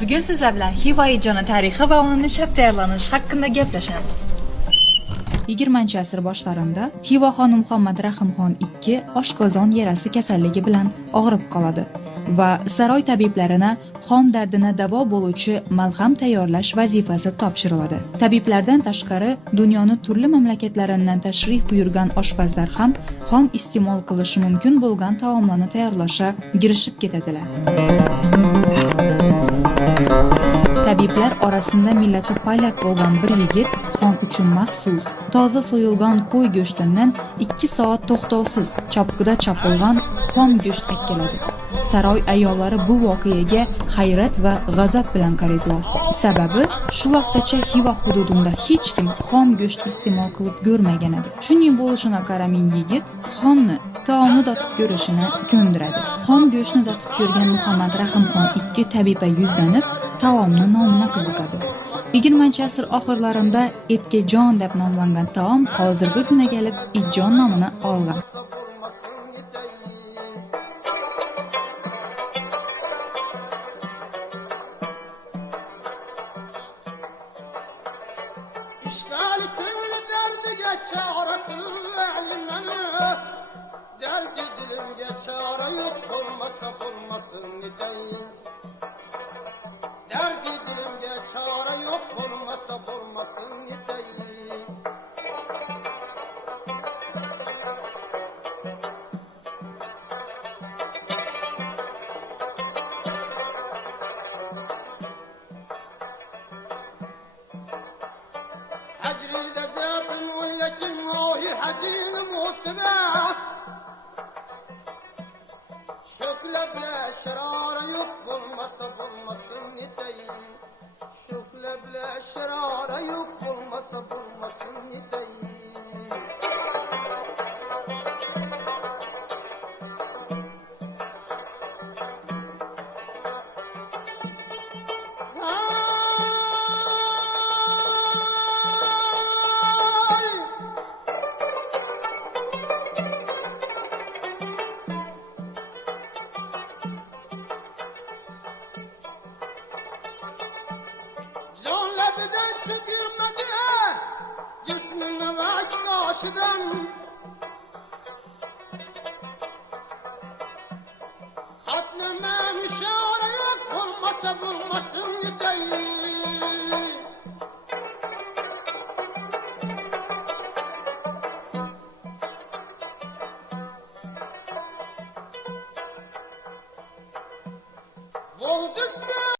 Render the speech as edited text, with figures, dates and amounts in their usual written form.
Bugun sizlar bilan Xiva ijoni tarixi va uni nishlab tayyorlanishi haqida gaplashamiz. 20-asr boshlarida Xiva xonim Muhammad Rahimxon II oshqozon yarasi kasalligi bilan og'rib qoladi va saroy tabiblarini xon dardini davo bo'luvchi malham tayyorlash vazifasi topshiriladi. Tabiblardan tashqari dunyoni turli mamlakatlaridan tashrif buyurgan oshpazlar ham xon iste'mol qilishi mumkin bo'lgan taomlarni tayyorlashga girishib ketadilar. Tabiblar orasida millati paylak bo'lgan bir yigit xon uchun maxsus toza so'yilgan qo'y go'shtidan 2 soat to'xtovsiz chopqida chopilgan xom go'sht akkaladi. Saroy ayollari bu voqeaga hayrat va g'azab bilan qaraydilar. Sababi shu vaqtgacha Xiva hududida hech kim xom go'sht iste'mol qilib ko'rmagan edi. Shuning bo'lishini qaramin yigit xonni taomni dotib ko'rishini ko'ndiradi. Xom go'shtni dotib ko'rgan Muhammad Rahimxon II tabiba yuzlanib taomni nomini qiziqadi. 20-asr oxirlarida etkejon deb nomlangan taom hozirgi kuniga kelib itjon nomini olgan. Derdi dilimge çare yok olmasa olmasın gideyim. Derdi dilimge çare yok olmasa olmasın gideyim. Hacri de zafin ولكن روحي حزين متبع Şökle bile şerara yok olmasa olmasın gideyim. Şökle bile şerara yok olmasa olmasın gideyim. Labiden çıkırmadı cismine vaktaşıdan Hatlemem şare yok olmasa bulmasın gideyim